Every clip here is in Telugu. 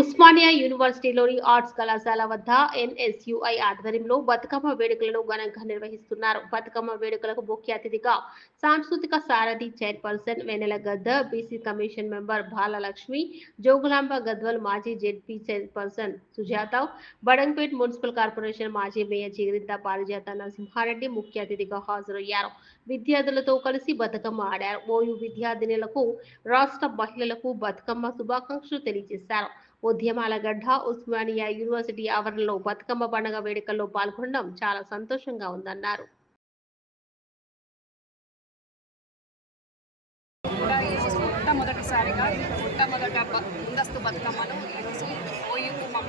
ఉస్మానియా యూనివర్సిటీలోని ఆర్ట్స్ కళాశాల వద్ద ఎన్ఎస్యుఐ ఆధ్వర్యంలో బతుకమ్మ వేడుకలను ఘనంగా నిర్వహిస్తున్నారు బతుకమ్మ వేడుకలకు ముఖ్య అతిథిగా సాంస్కృతిక Sarathi chairperson Vennela Gaddar BC commission member Balalakshmi Jogulamba Gadwal మాజీ ZP chairperson Sujatha Badangpet municipal corporation మాజీ మేయర్ చిగిరిద్ద పారిజాత నరసింహారెడ్డి ముఖ్య అతిథిగా హాజరయ్యారు విద్యార్థులతో కలిసి బతుకమ్మ ఆడారు ఓయు విద్యార్థినులకు రాష్ట్ర మహిళలకు బతుకమ్మ శుభాకాంక్షలు తెలియజేశారు ఉద్యమాల గడ్డ ఉస్మానియా యూనివర్సిటీ ఆవరణలో బతుకమ్మ పండుగ వేడుకల్లో పాల్గొనడం చాలా సంతోషంగా ఉందన్నారు మొట్టమొదటిసారిగా మొట్టమొదట ముందస్తు బతుకమ్మను ఈరోజు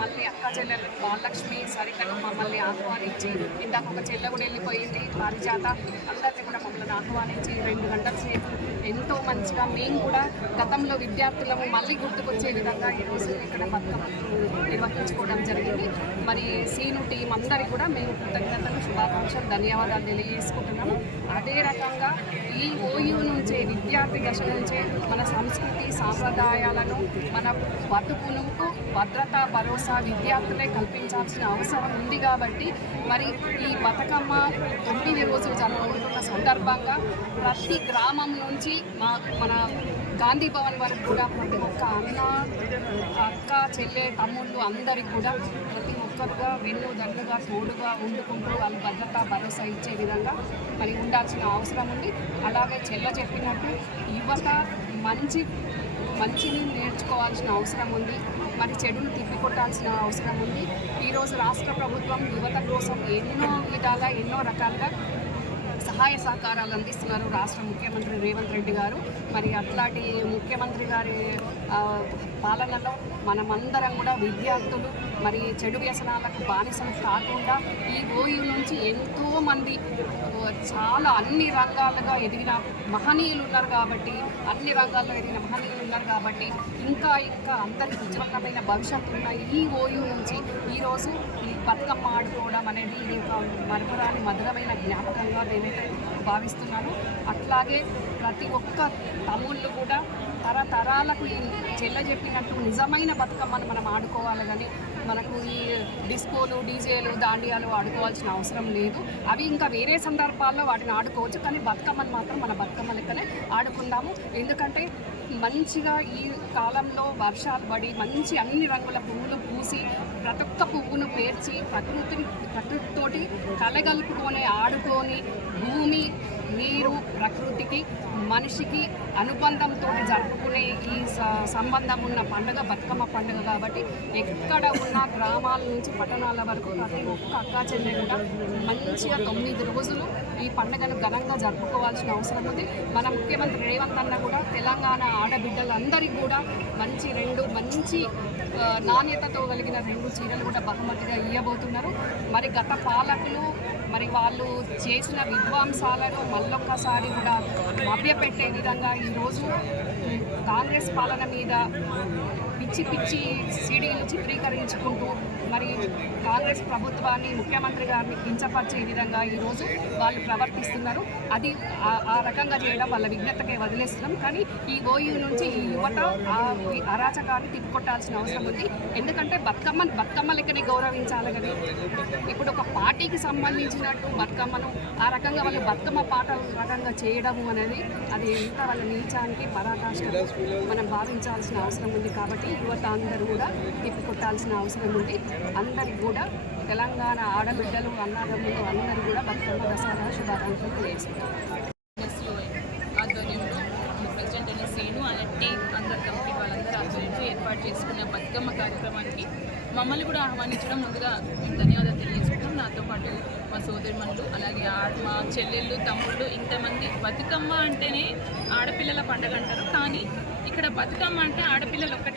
మళ్ళీ అక్క చెల్లెలు మహాలక్ష్మి సరితను మమ్మల్ని ఆహ్వానించి ఇందాక ఒక చెల్లె కూడా వెళ్ళిపోయింది పారిజాత అందరినీ కూడా మమ్మల్ని ఆహ్వానించి రెండు గంటల సేపు ఎంతో మంచిగా మేము కూడా గతంలో విద్యార్థులము మళ్ళీ గుర్తుకొచ్చే విధంగా ఈరోజు ఇక్కడ బతుకమ్మ నిర్వహించుకోవడం జరిగింది మరి సీను టీం అందరికీ కూడా మేము కృతజ్ఞతలు శుభాకాంక్షలు ధన్యవాదాలు తెలియజేసుకుంటున్నాము అదే రకంగా ఈ ఓయూ నుంచే విద్యార్థి దశ నుంచే మన సంస్కృతి సాంప్రదాయాలను మన బతుకును భద్రతా భరోసా విద్యార్థులే కల్పించాల్సిన అవసరం ఉంది కాబట్టి మరి ఈ బతుకమ్మ తొమ్మిది రోజులు జరగబోతున్న సందర్భంగా ప్రతి గ్రామం నుంచి నుంచి మా మన గాంధీ భవన్ వరకు కూడా ప్రతి ఒక్క అన్న అక్క చెల్లె తమ్ముళ్ళు అందరికి కూడా ప్రతి ఒక్కరుగా వెన్ను దండుగా తోడుగా ఉండుకుంటూ వాళ్ళు భద్రత భరోసా ఇచ్చే విధంగా మరి ఉండాల్సిన అవసరం ఉంది అలాగే చెల్ల చెప్పినట్టు యువత మంచి మంచిని నేర్చుకోవాల్సిన అవసరం ఉంది మరి చెడును తిప్పికొట్టాల్సిన అవసరం ఉంది ఈరోజు రాష్ట్ర ప్రభుత్వం యువత కోసం ఎన్నో విధాలా ఎన్నో రకాలుగా సహాయ సహకారాలు అందిస్తున్నారు రాష్ట్ర ముఖ్యమంత్రి రేవంత్ రెడ్డి గారు మరి అట్లాంటి ముఖ్యమంత్రి గారి పాలనలో మనమందరం కూడా విద్యార్థులు మరి చెడు వ్యసనాలకు బానిసలు కాకుండా ఈ ఓయూ నుంచి ఎంతోమంది చాలా అన్ని రంగాలుగా ఎదిగిన మహనీయులు ఉన్నారు కాబట్టి అన్ని రంగాల్లో ఎదిగిన మహనీయులు ఉన్నారు కాబట్టి ఇంకా ఇంకా అందరికి ఉజ్వలమైన భవిష్యత్తు ఉన్న ఈ ఓయూ నుంచి ఈరోజు ఈ బతుకమ్మ ఆడుకోవడం అనేది ఇంకా మరపురాని మధురమైన జ్ఞాపకంగా నేను భావిస్తున్నాను అట్లాగే ప్రతి ఒక్క తమ్ముళ్ళు కూడా తరతరాలకు చెల్ల చెప్పినట్టు నిజమైన బతుకమ్మను మనం ఆడుకోవాలి కానీ మనకు ఈ డిస్కోలు డీజేలు దాండియాలు ఆడుకోవాల్సిన అవసరం లేదు అవి ఇంకా వేరే సందర్భాల్లో వాటిని ఆడుకోవచ్చు కానీ బతుకమ్మను మాత్రం మన బతుకమ్మ లెక్కనే ఆడుకుందాము ఎందుకంటే మంచిగా ఈ కాలంలో వర్షాలు పడి మంచి అన్ని రంగుల పువ్వులు పూసి ప్రతి ఒక్క పువ్వును పేర్చి ప్రకృతిని ప్రకృతితోటి కలగలుపుకొని ఆడుకొని భూమి నీరు ప్రకృతికి మనిషికి అనుబంధంతో జరుపుకునే ఈ సంబంధం ఉన్న పండుగ బతుకమ్మ పండుగ కాబట్టి ఎక్కడ ఉన్న గ్రామాల నుంచి పట్టణాల వరకు ప్రతి ఒక్క అక్క చెల్లెలుగా మంచిగా తొమ్మిది రోజులు ఈ పండుగను ఘనంగా జరుపుకోవాల్సిన అవసరం ఉంది మన ముఖ్యమంత్రి రేవంత్ అన్న కూడా తెలంగాణ ఆడబిడ్డలందరికీ కూడా మంచి రెండు మంచి నాణ్యతతో కలిగిన రెండు చీరలు కూడా బహుమతిగా ఇవ్వబోతున్నారు మరి గత పాలకులు మరి వాళ్ళు చేసిన విధ్వంసాలను మళ్ళొక్కసారి కూడా మభ్య పెట్టే విధంగా ఈరోజు కాంగ్రెస్ పాలన మీద పిచ్చి పిచ్చి సీడీలు చిత్రీకరించుకుంటూ మరి కాంగ్రెస్ ప్రభుత్వాన్ని ముఖ్యమంత్రి గారిని కించపరిచే విధంగా ఈరోజు వాళ్ళు ప్రవర్తిస్తున్నారు అది ఆ రకంగా చేయడం వాళ్ళ విజ్ఞతకే వదిలేస్తున్నాం కానీ ఈ ఓయూ నుంచి ఈ యువత ఆ అరాచకాన్ని తిప్పుకొట్టాల్సిన అవసరం ఉంది ఎందుకంటే బతుకమ్మ బతుకమ్మ లెక్కనే గౌరవించాలి కదా ఇప్పుడు ఒక పార్టీకి సంబంధించినట్టు బతుకమ్మను ఆ రకంగా వాళ్ళు బతుకమ్మ పాట రకంగా చేయడము అనేది అది ఎంత వాళ్ళ నీచానికి పరాకాష్ట మనం భావించాల్సిన అవసరం ఉంది కాబట్టి యువత అందరూ కూడా తిప్పికొట్టాల్సిన అవసరం ఉంది అందరికి కూడా తెలంగాణ ఆడబిడ్డలు అన్నదమ్ములు అందరూ కూడా బతుకమ్మ దసరా శుభాకాంక్షలు తెలియజేస్తున్నారు ఆధ్వర్యంలో ప్రెసిడెంట్ అయిన సేను అలాంటి అందరు కమిటీ వాళ్ళందరూ ఆధ్వర్యంలో ఏర్పాటు చేసుకున్న బతుకమ్మ కార్యక్రమానికి మమ్మల్ని కూడా ఆహ్వానించడం ముందుగా మేము ధన్యవాదాలు తెలియజేసుకుంటాం నాతో పాటు మా సోదరిమణులు అలాగే మా చెల్లెళ్ళు తమ్ముళ్ళు ఇంతమంది బతుకమ్మ అంటేనే ఆడపిల్లల పండగ అంటారు కానీ ఇక్కడ బతుకమ్మ అంటే ఆడపిల్లలు ఒక్కటే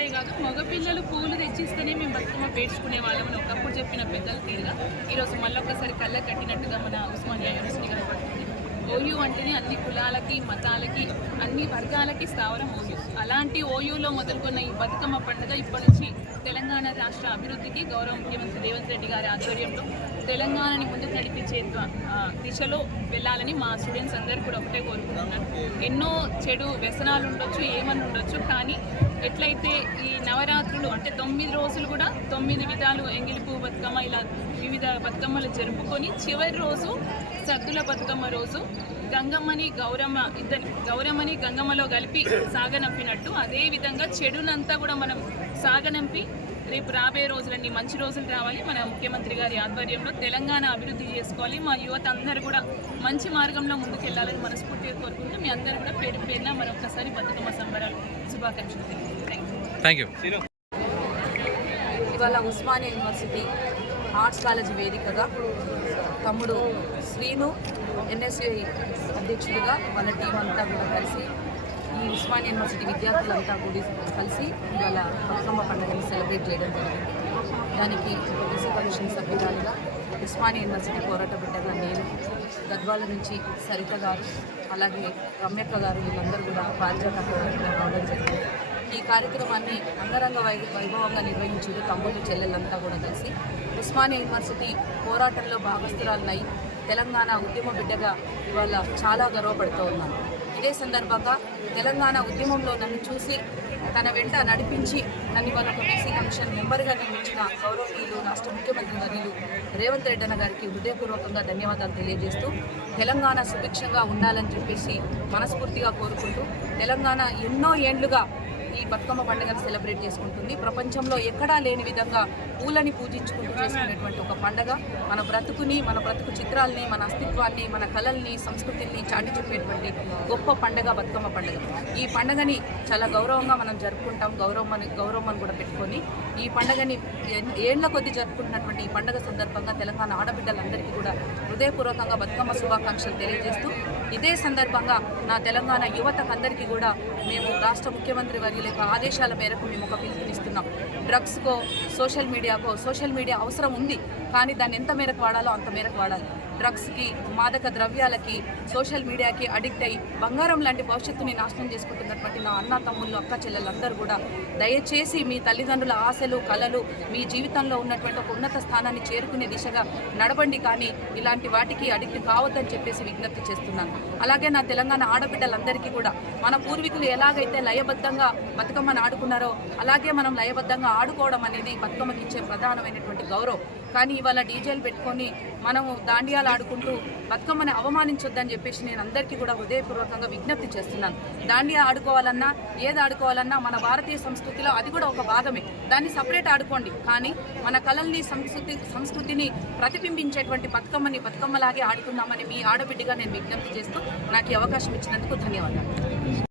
మగపిల్లలు పూలు తెచ్చిస్తేనే మేము బతుకమ్మ పేర్చుకునే వాళ్ళం అని ఒకప్పుడు చెప్పిన పెద్దలు తీరుగా ఈరోజు మళ్ళీ ఒకసారి కళ్ళ కట్టినట్టుగా మన ఉస్మానియా యూనివర్సిటీ కనబడుతుంది ఓయూ అంటేనే అన్ని కులాలకి మతాలకి అన్ని వర్గాలకి స్థావరం అలాంటి ఓయూలో మొదలుకున్న ఈ బతుకమ్మ పండుగ ఇప్పటి నుంచి తెలంగాణ రాష్ట్ర అభివృద్ధికి గౌరవ ముఖ్యమంత్రి రేవంత్ రెడ్డి గారి ఆధ్వర్యంలో తెలంగాణని ముందుకు నడిపించే దిశలో వెళ్ళాలని మా స్టూడెంట్స్ అందరూ కూడా ఒకటే కోరుకుంటున్నారు ఎన్నో చెడు వ్యసనాలు ఉండొచ్చు ఏమని ఉండొచ్చు కానీ ఎట్లయితే ఈ నవరాత్రులు అంటే తొమ్మిది రోజులు కూడా తొమ్మిది విధాలు ఎంగిలిపు బతుకమ్మ ఇలా వివిధ బతుకమ్మలు జరుపుకొని చివరి రోజు సద్దుల బతుకమ్మ రోజు గంగమ్మని గౌరమ్మ ఇద్దరి గౌరమ్మని గంగమ్మలో కలిపి సాగనంపినట్టు అదేవిధంగా చెడునంతా కూడా మనం సాగనంపి రేపు రాబోయే రోజులన్నీ మంచి రోజులు రావాలి మన ముఖ్యమంత్రి గారి ఆధ్వర్యంలో తెలంగాణ అభివృద్ధి చేసుకోవాలి మా యువత అందరూ కూడా మంచి మార్గంలో ముందుకెళ్లాలని మనస్ఫూర్తిగా కోరుకుంటూ మీ అందరూ కూడా పేరు పేరున మరొకసారి బతుకమ్మ సంబరాలు శుభాకాంక్షలు థ్యాంక్ యూ ఇవాళ ఉస్మానియా యూనివర్సిటీ ఆర్ట్స్ కాలేజ్ వేదికగా తమ్ముడు శ్రీను ఎన్ఎస్యుఐ అధ్యక్షుడిగా వాళ్ళ టీం అంతా కూడా కలిసి ఈ ఉస్మాన్ యూనివర్సిటీ విద్యార్థులంతా కూడా కలిసి ఇవాళ బతుకమ్మ పండుగని సెలబ్రేట్ చేయడం జరిగింది దానికి ఎస్సీ కమిషన్ సభ్యురాలుగా ఉస్మాన్ యూనివర్సిటీ పోరాట బిడ్డగా నేను గద్వాల నుంచి సరిత గారు అలాగే రమ్యక్క గారు వీళ్ళందరూ కూడా బాధ్యత రావడం జరిగింది ఈ కార్యక్రమాన్ని అంగరంగ వైభవంగా నిర్వహించారు తమ్ముళ్ళు చెల్లెలంతా కూడా కలిసి ఉస్మానియా యూనివర్సిటీ పోరాటంలో భాగస్థురాలనై తెలంగాణ ఉద్యమ బిడ్డగా ఇవాళ చాలా గర్వపడుతూ ఉన్నాను ఇదే సందర్భంగా తెలంగాణ ఉద్యమంలో నన్ను చూసి తన వెంట నడిపించి నన్ను వాళ్ళ బీసీ కమిషన్ మెంబర్గా నియమించిన గౌరవనీయులు రాష్ట్ర ముఖ్యమంత్రి వర్యులు రేవంత్ రెడ్డి అన్న గారికి హృదయపూర్వకంగా ధన్యవాదాలు తెలియజేస్తూ తెలంగాణ సుభిక్షంగా ఉండాలని చెప్పేసి మనస్ఫూర్తిగా కోరుకుంటూ తెలంగాణ ఎన్నో ఏండ్లుగా ఈ బతుకమ్మ పండుగను సెలబ్రేట్ చేసుకుంటుంది ప్రపంచంలో ఎక్కడా లేని విధంగా పూలని పూజించుకుంటూ చేసుకునేటువంటి ఒక పండగ మన బ్రతుకుని మన బ్రతుకు చిత్రాలని మన అస్తిత్వాన్ని మన కళల్ని సంస్కృతిని చాటి చెప్పేటువంటి గొప్ప పండుగ బతుకమ్మ పండుగ ఈ పండుగని చాలా గౌరవంగా మనం జరుపుకుంటాం గౌరవం గౌరవం అని కూడా పెట్టుకొని ఈ పండుగని ఏళ్ల కొద్ది జరుపుకుంటున్నటువంటి ఈ పండగ సందర్భంగా తెలంగాణ ఆడబిడ్డలందరికీ కూడా హృదయపూర్వకంగా బతుకమ్మ శుభాకాంక్షలు తెలియజేస్తూ ఇదే సందర్భంగా నా తెలంగాణ యువతకు అందరికీ కూడా మేము రాష్ట్ర ముఖ్యమంత్రి వారి యొక్క ఆదేశాల మేరకు మేము ఒక పిలుపునిస్తున్నాం డ్రగ్స్కో సోషల్ మీడియాకో సోషల్ మీడియా అవసరం ఉంది కానీ దాన్ని ఎంత మేరకు వాడాలో అంత మేరకు వాడాలి డ్రగ్స్కి మాదక ద్రవ్యాలకి సోషల్ మీడియాకి అడిక్ట్ అయ్యి బంగారం లాంటి భవిష్యత్తుని నాశనం చేసుకుంటున్నటువంటి నా అన్న తమ్ముళ్ళు అక్క చెల్లెలందరూ కూడా దయచేసి మీ తల్లిదండ్రుల ఆశలు కళలు మీ జీవితంలో ఉన్నటువంటి ఒక ఉన్నత స్థానాన్ని చేరుకునే దిశగా నడవండి కానీ ఇలాంటి వాటికి అడిక్ట్ కావద్దని చెప్పేసి విజ్ఞప్తి చేస్తున్నాను అలాగే నా తెలంగాణ ఆడబిడ్డలందరికీ కూడా మన పూర్వీకులు ఎలాగైతే లయబద్ధంగా బతుకమ్మను ఆడుకున్నారో అలాగే మనం లయబద్ధంగా ఆడుకోవడం అనేది బతుకమ్మకి ఇచ్చే ప్రధానమైనటువంటి గౌరవం కానీ ఇవాళ డీజేలు పెట్టుకొని మనము దాండియాలు ఆడుకుంటూ బతుకమ్మని అవమానించొద్దని చెప్పేసి నేను అందరికీ కూడా హృదయపూర్వకంగా విజ్ఞప్తి చేస్తున్నాను దాండియా ఆడుకోవాలన్నా ఏది ఆడుకోవాలన్నా మన భారతీయ సంస్కృతిలో అది కూడా ఒక భాగమే దాన్ని సపరేట్ ఆడుకోండి కానీ మన కళల్ని సంస్కృతి సంస్కృతిని ప్రతిబింబించేటువంటి బతుకమ్మని బతుకమ్మలాగే ఆడుకుందామని మీ ఆడబిడ్డగా నేను విజ్ఞప్తి చేస్తూ నాకు అవకాశం ఇచ్చినందుకు ధన్యవాదాలు